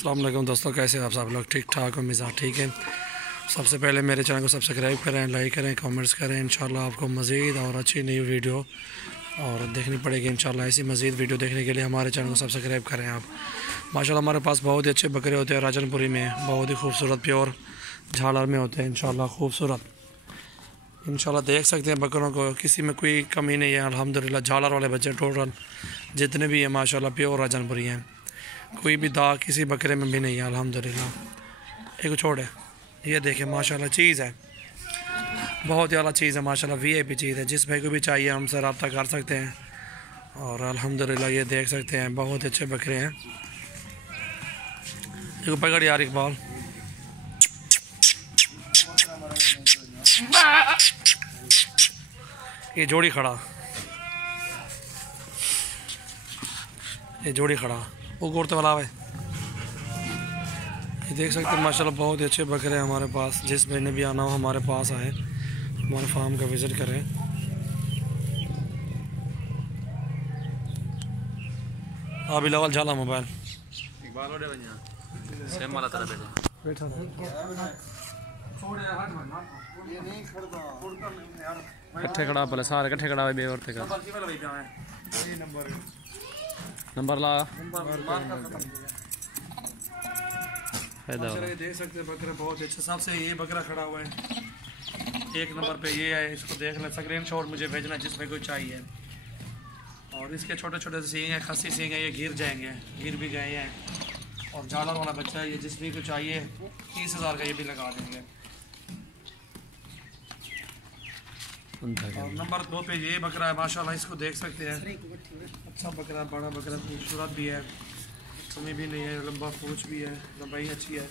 अस्सलाम वालेकुम दोस्तों, कैसे हैं आप सब लोग? ठीक ठाक और मिजाज ठीक है। सबसे पहले मेरे चैनल को सब्सक्राइब करें, लाइक करें, कमेंट्स करें। इंशाल्लाह आपको मज़ीद और अच्छी नई वीडियो और देखनी पड़ेगी। इंशाल्लाह ऐसी मज़ीद वीडियो देखने के लिए हमारे चैनल को सब्सक्राइब करें आप। माशाल्लाह हमारे पास बहुत ही अच्छे बकरे होते हैं राजनपुरी में, बहुत ही खूबसूरत प्योर झालर में होते हैं। इंशाल्लाह खूबसूरत, इंशाल्लाह देख सकते हैं बकरों को, किसी में कोई कमी नहीं है। अल्हम्दुलिल्लाह झालर वाले बच्चे टोटल जितने भी हैं माशाल्लाह प्योर राजनपुरी हैं, कोई भी दाग किसी बकरे में भी नहीं है अल्हम्दुलिल्लाह। एक छोड़ है, ये देखें माशाल्लाह चीज़ है, बहुत ही अला चीज़ है माशाल्लाह, वीआईपी चीज़ है। जिस भाई को भी चाहिए हमसे रब्ता कर सकते हैं। और अल्हम्दुलिल्लाह ये देख सकते हैं बहुत अच्छे बकरे हैं। देखो पकड़ यार इकबाल, ये जोड़ी खड़ा, ये जोड़ी खड़ा वो गोरते वाला है। ये देख सकते हैं माशाल्लाह बहुत ही अच्छे बकरे हैं हमारे पास। जिस भाई ने भी आना हो हमारे पास आए, हमारे फार्म का विज़िट करें। अभी लेवल झाला मोबाइल कट्ठे खड़ा पहले सारे कट्ठे खड़ा बे और का नंबर ला देख सकते हैं बकरा बहुत अच्छा। सबसे ये बकरा खड़ा हुआ है एक नंबर पे, ये है। इसको देख लें, स्क्रीन शॉट मुझे भेजना जिसमें कोई चाहिए। और इसके छोटे छोटे सींग हैं, खस्सी सींग है, ये गिर जाएंगे, गिर भी गए हैं। और झालर वाला बच्चा है, ये जिसमें को चाहिए 30,000 का ये भी लगा देंगे। और नंबर 2 पे ये बकरा है माशाल्लाह, इसको देख सकते हैं। अच्छा बकरा, बड़ा बकरा, खूबसूरत भी है, कमी भी नहीं है, लंबा पूंछ भी है, लंबाई अच्छी है।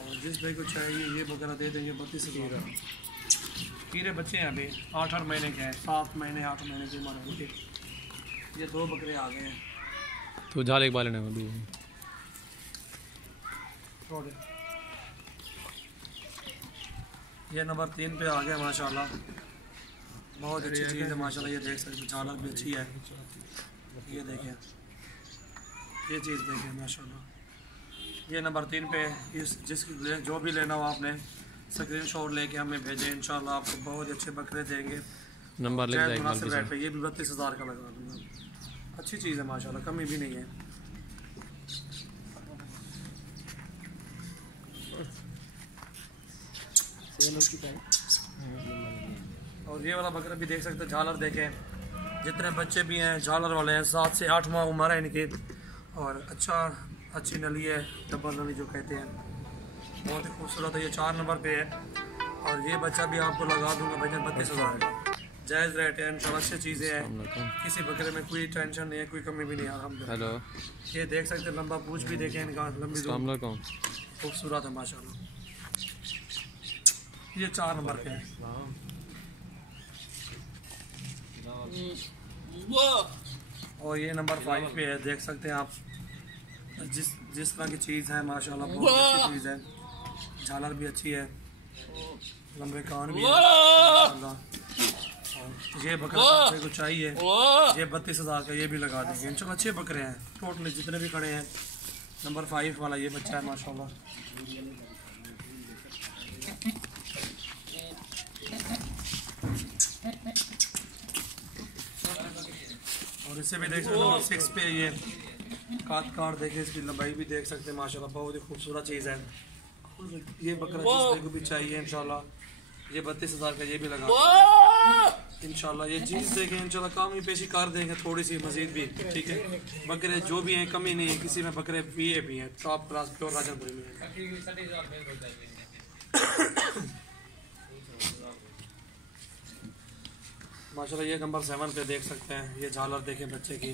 और जिस भाई को चाहिए ये बकरा दे देंगे 32,000। हीरे बच्चे हैं अभी 8-8 महीने के हैं, 7 महीने 8 महीने के हमारे। ये 2 बकरे आ गए हैं। तो झाल एक बाल ये नंबर 3 पे आ गया माशाल्लाह, बहुत अच्छी चीज़ है माशाल्लाह। ये देख सकते हैं झालर भी अच्छी है। ये देखें, ये चीज़ देखें माशाल्लाह। ये नंबर 3 पे, इस जो भी लेना हो आपने स्क्रीन शॉट लेके हमें भेजें। इंशाल्लाह आपको बहुत अच्छे बकरे देंगे। नंबर लिख मुनासिब रेट पे ये भी 32,000 का लगा दूँगा। अच्छी चीज़ है माशाल्लाह, कमी भी नहीं है। और ये वाला बकरा भी देख सकते हैं, झालर देखें। जितने बच्चे भी हैं झालर वाले हैं, 7 से 8 माह उम्र है इनकी। और अच्छी नली है, डबल नली जो कहते हैं, बहुत ही खूबसूरत है। ये 4 नंबर पे है। और ये बच्चा भी आपको लगा दूंगा भैया 32,000 का, जायज़ रेट है इंशाल्लाह। अच्छी चीज़ें हैं, किसी बकरे में कोई टेंशन नहीं है, कोई कमी भी नहीं है अल्हम्दुलिल्लाह। ये देख सकते हैं, लंबा पूंछ भी देखें इनका, लंबी खूबसूरत है माशाल्लाह। ये 4 नंबर पे है। और ये नंबर 5 पे है, देख सकते हैं आप। जिस तरह की चीज़ है माशाल्लाह, बहुत अच्छी चीज़ है। झालर भी अच्छी है, लंबे कान भी है माशाल्लाह। ये बकरा को चाहिए ये 32,000 का, ये भी लगा देंगे इंशाल्लाह। अच्छे बकरे हैं टोटली जितने भी खड़े हैं। नंबर 5 वाला ये बच्चा है माशाल्लाह। और इसे भी देख सकते हैं नंबर 6 पे, ये काट देखे, इसकी लंबाई भी देख सकते हैं माशाल्लाह, बहुत ही खूबसूरत चीज़ है। ये बकरा जिस को भी चाहिए इंशाल्लाह, ये 32,000 का ये भी लगा इंशाल्लाह। ये चीज़ देखें इंशाल्लाह, काम ही पेशी कर देंगे थोड़ी सी मजीद भी, ठीक है। बकरे जो भी हैं कमी नहीं है किसी में, बकरे वीआईपी हैं, टॉप क्लास प्योर राजनपुरी में है। माशाल्लाह ये नंबर 7 पे देख सकते हैं। ये झालर देखें बच्चे की,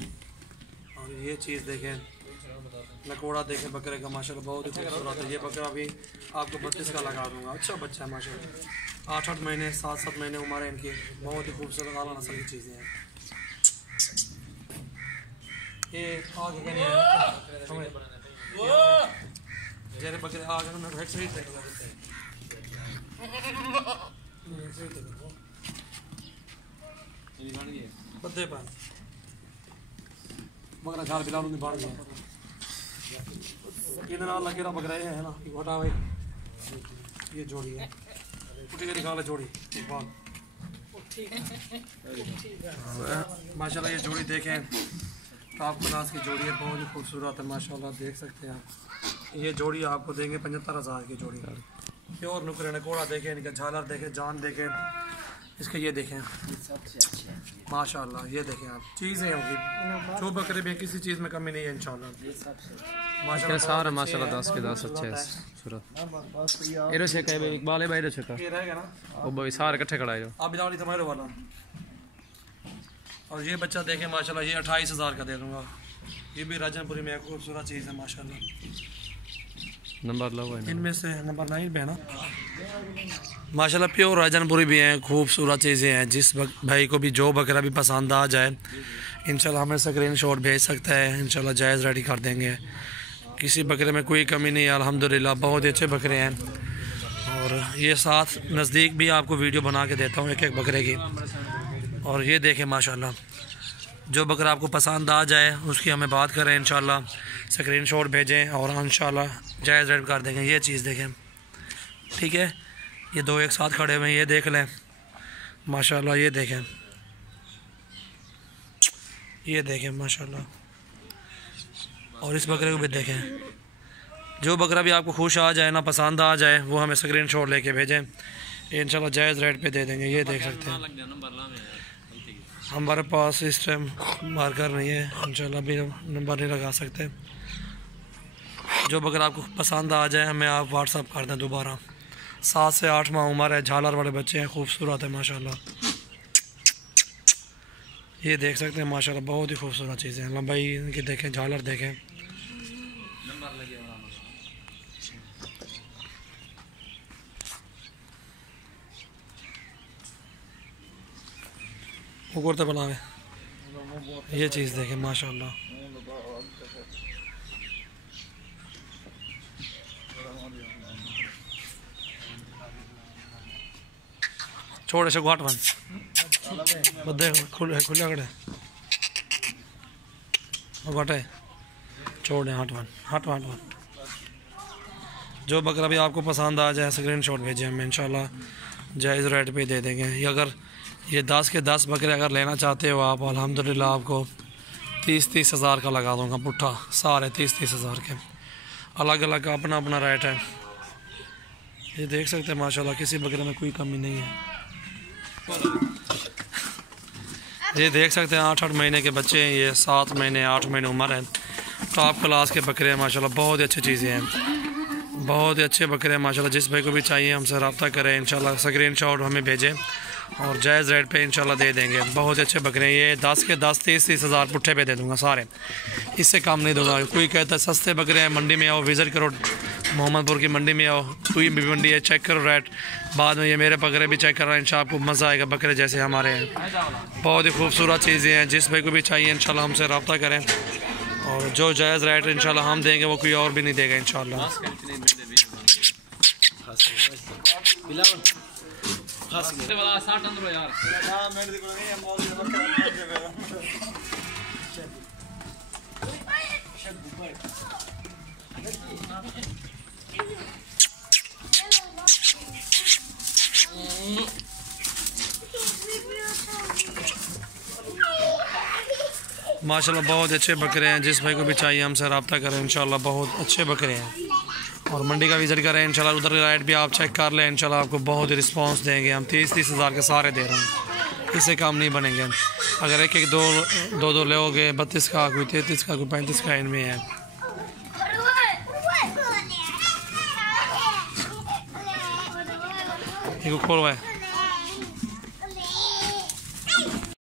और ये चीज़ देखें, लकोड़ा देखें बकरे का माशाल्लाह, बहुत ही खूबसूरत है। ये बकरा भी आपको 32 का लगा दूंगा। अच्छा बच्चा है माशाल्लाह, 8-8 महीने 7-7 महीने उम्र है इनकी, बहुत ही खूबसूरत आला नस्ल की चीज़ें हैं। ये आगे जरे बकरे आगे में एक सही बदे पर मगर झाल बिलाल बाढ़ गया। इधर आ लगे बकरा है ना, हटा भाई, ये जोड़ी है, उठी के निकाल जोड़ी इकबाल। माशाल्लाह ये जोड़ी देखें, टॉप क्लास की जोड़ी है, बहुत ही खूबसूरत है माशाल्लाह, देख सकते हैं आप। ये जोड़ी आपको देंगे 75,000 की जोड़ी। प्योर नुकरे कोड़ा देखें, इनका झालर देखें, जान देखें, इसके ये देखें माशाल्लाह, ये देखें आप, चीज़ें होगी जो बकरे भी किसी चीज़ में कमी नहीं है इंशाल्लाह माशाल्लाह। सारा माशाल्लाह 10 के 10 अच्छे हैं सूरत। एरो से कहे भाई इकबाल है भाई, एरो से का ये रहेगा ना, ओ भाई सारे इकट्ठे खड़ा है। आप बिलावली तुम्हारे वाला। और ये बच्चा देखें माशाल्लाह, ये 28,000 का दे दूँगा। ये भी राजनपुरी में एक खूबसूरत चीज़ है माशाल्लाह। नंबर लो भाई, इनमें से नंबर 9 पे है ना माशाल्लाह, प्योर राजनपुरी भी हैं, खूबसूरत चीज़ें हैं। जिस भाई को भी जो बकरा भी पसंद आ जाए इंशाल्लाह हमें स्क्रीनशॉट भेज सकता है, इंशाल्लाह जायज़ रेडी कर देंगे। किसी बकरे में कोई कमी नहीं है अल्हम्दुलिल्लाह, बहुत ही अच्छे बकरे हैं। और ये साथ नज़दीक भी आपको वीडियो बना के देता हूँ एक एक बकरे की। और ये देखें माशाल्लाह, जो बकरा आपको पसंद आ जाए उसकी हमें बात करें, इंशाल्लाह स्क्रीनशॉट भेजें और इंशाल्लाह जायज़ रेट कर देंगे। ये चीज़ देखें, ठीक है, ये दो एक साथ खड़े हुए हैं, ये देख लें माशाल्लाह, ये देखें, ये देखें माशाल्लाह। और इस बकरे को भी देखें, जो बकरा भी आपको खुश आ जाए ना, पसंद आ जाए, वो हमें स्क्रीनशॉट लेके भेजें, इंशाल्लाह जायज़ रेट पे दे देंगे। ये देख सकते हैं, हमारे पास इस टाइम मार्कर नहीं है, इंशाल्लाह भी नंबर नहीं लगा सकते। जो बकरा आपको पसंद आ जाए हमें आप व्हाट्सअप कर दें दोबारा। 7 से 8 माह उम्र है, झालर वाले बच्चे हैं, खूबसूरत है माशाल्लाह। ये देख सकते हैं माशाल्लाह, बहुत ही खूबसूरत चीज़ें हैं। लंबाई इनकी देखें, झालर देखें, ऊपर तो बनावे। ये चीज़ देखें माशाल्लाह, छोड़े से घाट वन बदे खुले खुले खड़े घटे छोड़े हट वन हट वन। जो बकरा भी आपको पसंद आ जाए स्क्रीनशॉट भेजें, हम इंशाल्लाह जायज़ रेट पे दे देंगे। ये अगर ये 10 के 10 बकरे अगर लेना चाहते हो आप, अल्हम्दुलिल्लाह आपको 30-30 हज़ार का लगा दूँगा पुट्ठा, सारे 30-30 हज़ार के, अलग अलग का अपना अपना रेट है। ये देख सकते हैं माशाल्लाह, किसी बकरे में कोई कमी नहीं है। ये देख सकते हैं 8-8 महीने के बच्चे हैं, ये 7 महीने 8 महीने उम्र है, टॉप क्लास के बकरे हैं माशाल्लाह, बहुत ही अच्छी चीज़ें हैं, बहुत ही अच्छे बकरे हैं माशाल्लाह। जिस भाई को भी चाहिए हमसे रब्ता करें, इंशाल्लाह स्क्रीनशॉट हमें भेजें और जायज़ रेट पे इंशाल्लाह दे देंगे। बहुत अच्छे बकरे हैं, ये 10 के 10 30-30 हज़ार पुट्ठे पे दे दूँगा सारे, इससे कम नहीं दूँगा। कोई कहता है सस्ते बकरे हैं, मंडी में आओ, विज़िट करो मोहम्मदपुर की मंडी में आओ, कोई भी मंडी है, चेक करो रेट, बाद में ये मेरे बकरे भी चेक करना, इंशाल्लाह आपको मज़ा आएगा, बकरे जैसे हमारे हैं, बहुत ही खूबसूरत चीज़ें हैं। जिस भाई को भी चाहिए इंशाल्लाह हमसे रब्ता करें और जो जायज़ रेट इंशाल्लाह हम देंगे वो कोई और भी नहीं देगा इंशाल्लाह। माशाल्लाह बहुत अच्छे बकरे हैं, जिस भाई को भी चाहिए हमसे रब्ता करें, इंशाल्लाह बहुत अच्छे बकरे हैं। और मंडी का विज़िट करें इंशाल्लाह, उधर रेट भी आप चेक कर लें, इंशाल्लाह आपको बहुत ही रिस्पांस देंगे। हम 30-30 हज़ार के सारे दे रहे हैं, इससे कम नहीं बनेंगे। अगर एक एक दो लोगे, 32 का, कोई 33 का, कोई 35 का इनमें है। खोल